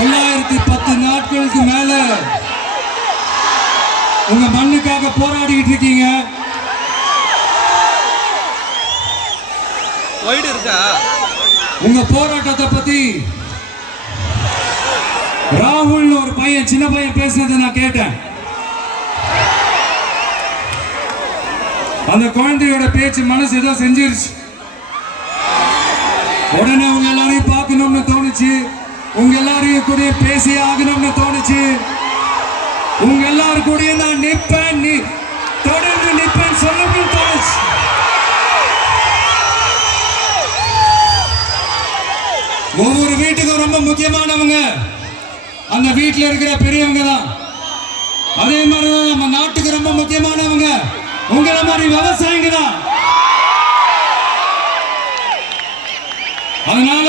தொள்ளாயிரத்தி பத்து நாட்களுக்கு மேல உங்க மண்ணுக்காக போராடிட்டு இருக்கீங்க. உங்க போராட்டத்தை பத்தி ராகுல் ஒரு பையன் சின்ன பையன் பேசுனதை நான் கேட்டேன். அந்த குழந்தையோட பேச்சு மனசு ஏதோ செஞ்சிருச்சு. உடனே உங்க எல்லாரையும் பார்க்கணும்னு தோணுச்சு. உங்க எல்லாரையும் கூட பேசி ஆகணும்னு தோணுச்சு. உங்க எல்லாரும் கூட நான் நிற்பேன். நீ தொடர்ந்து நிற்பேன் சொல்லணும்னு தோணுச்சு. ஒவ்வொரு வீட்டுக்கும் ரொம்ப முக்கியமானவங்க அந்த வீட்டில் இருக்கிற பெரியவங்க தான். அதே மாதிரி தான் நம்ம நாட்டுக்கு ரொம்ப முக்கியமானவங்க. உங்களை மாதிரி விவசாயிங்க தான். அதனால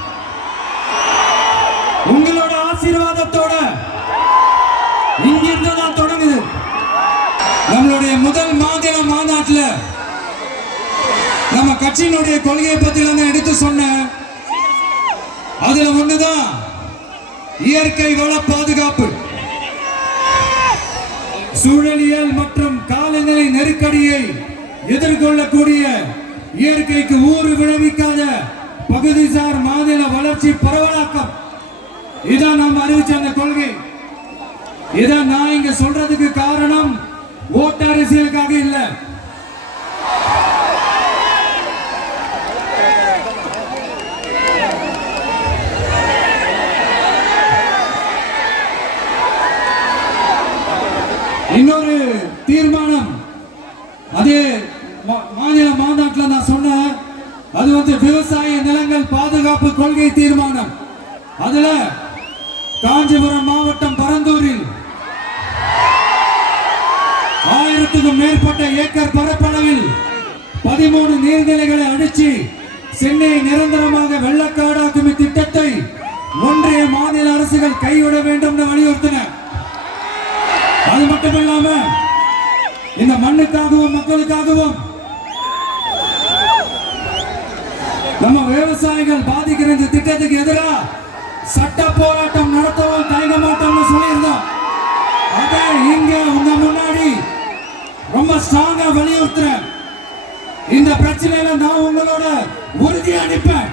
ஆசீர்வாதத்தோட இங்கிருந்து தான் தொடங்குது. நம்மளுடைய முதல் மாநில மாநாட்டில் நம்ம கட்சியினுடைய கொள்கையை பத்தி நான் எடுத்து சொன்னேன் அதுல ஒண்ணுதான் இயற்கை வள பாதுகாப்பு. சூழலியல் மற்றும் காலநிலை நெருக்கடியை எதிர்கொள்ளக்கூடிய இயற்கைக்கு ஊறு விளைவிக்காத பகுதிசார் மாநில வளர்ச்சி பரவலாக்கம். இதான் நாம் அறிவிச்ச அந்த கொள்கை. இதை நான் இங்க சொல்றதுக்கு காரணம். ஓட்டு அரசியலுக்காக இல்லை. இன்னொரு தீர்மானம். அதே மாநில மாநாட்டில் நான் சொன்னேன் அது வந்து விவசாய நிலங்கள் பாதுகாப்பு கொள்கை தீர்மானம். அதுல காஞ்சிபுரம் மாவட்டம் பரந்தூரில் ஆயிரத்துக்கும் மேற்பட்ட ஏக்கர் பரப்பளவில் பதிமூணு நீர்நிலைகளை அடிச்சு சென்னையை நிரந்தரமாக வெள்ளக்காடாக்கும் இத்திட்டத்தை ஒன்றிய மாநில அரசுகள் கைவிட வேண்டும் என்று வலியுறுத்தின அது மட்டுமல்லாம இந்த மண்ணுக்காகவும் மக்களுக்காகவும் நம்ம விவசாயிகள் பாதிக்கிற இந்த திட்டத்துக்கு எதிராக சட்ட போராட்டம் நடத்தவும் தயங்க மாட்டோம்னு சொல்லியிருந்தோம். அதை இங்க உங்க முன்னாடி ரொம்ப ஸ்ட்ராங்கா வலியுறுத்துறேன். இந்த பிரச்சனையில நான் உங்களோட உறுதி அனுப்பேன்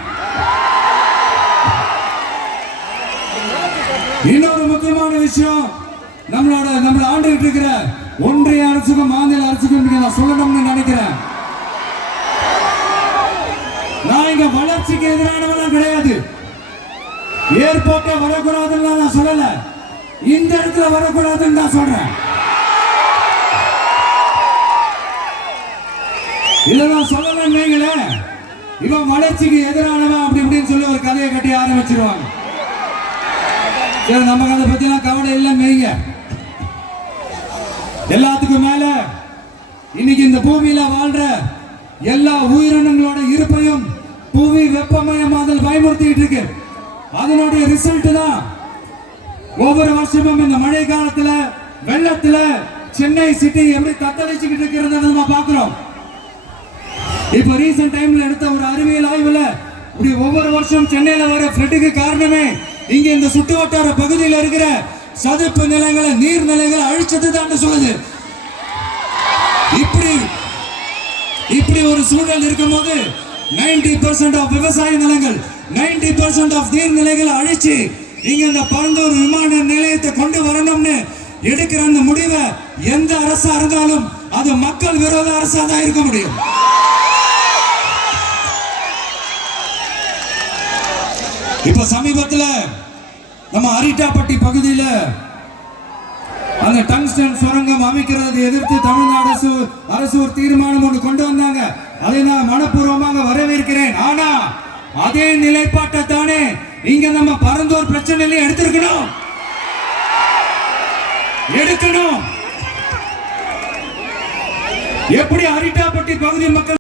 இன்னொரு முக்கியமான விஷயம் நம்மளோட நம்மள ஆண்டுகிட்டு இருக்கிற ஒன்றிய அரசுக்கும் மாநில அரசுக்கும் நான் சொல்லணும்னு நினைக்கிறேன். நான் இங்க வளர்ச்சிக்கு எதிரானவெல்லாம் கிடையாது. ஏர்போர்ட்டே வரக்கூடாதுன்னு நான் சொல்லல. இந்த இடத்துல வரக்கூடாதுன்னு நான் சொல்றேன். இதை நான் சொல்லலன்னு நீங்களே இவன் வளர்ச்சிக்கு எதிரானவன் அப்படி இப்படின்னு சொல்லி ஒரு கதையை கட்டி ஆரம்பிச்சிருவாங்க. சரி நமக்கு அதை பத்திலாம் கவலை இல்லை மெய்ங்க எல்லாத்துக்கும் மேல இன்னைக்கு இந்த பூமியில வாழ்ற எல்லா உயிரினங்களோட இருப்பையும் புவி வெப்பமயமாதல் பயமுறுத்திட்டு இருக்கு. அதனுடைய ரிசல்ட் தான் ஒவ்வொரு வருஷமும் இந்த மழை காலத்துல வெள்ளத்துல சென்னை சிட்டி எப்படி தத்தளிச்சுக்கிட்டு இருக்கிறத நம்ம பாக்குறோம் இப்ப ரீசெண்ட் டைம்ல எடுத்த ஒரு அறிவியல் ஆய்வுல இப்படி ஒவ்வொரு வருஷம் சென்னையில வர ஃப்ளட்டுக்கு காரணமே இங்க இந்த சுற்று வட்டார பகுதியில் இருக்கிற சதுப்பு நிலங்களை நீர் நிலைகளை அழிச்சது தான் சொல்லுது. இப்படி இப்படி ஒரு சூழல் இருக்கும் போது நைன்டி பர்சன்ட் ஆஃப் விவசாய நிலங்கள் 90% பர்சன்ட் ஆஃப் நீர்நிலைகளை அழிச்சு நீங்க இந்த பரந்தூர் விமான நிலையத்தை கொண்டு வரணும்னு எடுக்கிற அந்த முடிவை எந்த அரசா இருந்தாலும் அது மக்கள் விரோத அரசா தான் இருக்க முடியும். இப்ப சமீபத்தில் நம்ம அரிட்டாப்பட்டி பகுதியில் அந்த டங்ஸ்டன் சுரங்கம் அமைக்கிறதை எதிர்த்து தமிழ்நாடு அரசு அரசு ஒரு தீர்மானம் ஒன்று கொண்டு வந்தாங்க. அதை நான் மனப்பூர்வமாக வரவேற்கிறேன். ஆனா அதே நிலைப்பாட்டை தானே இங்க நம்ம பரந்தோர் பிரச்சனையில எடுத்திருக்கணும். எடுக்கணும். எப்படி அரிட்டாப்பட்டி பகுதி மக்கள்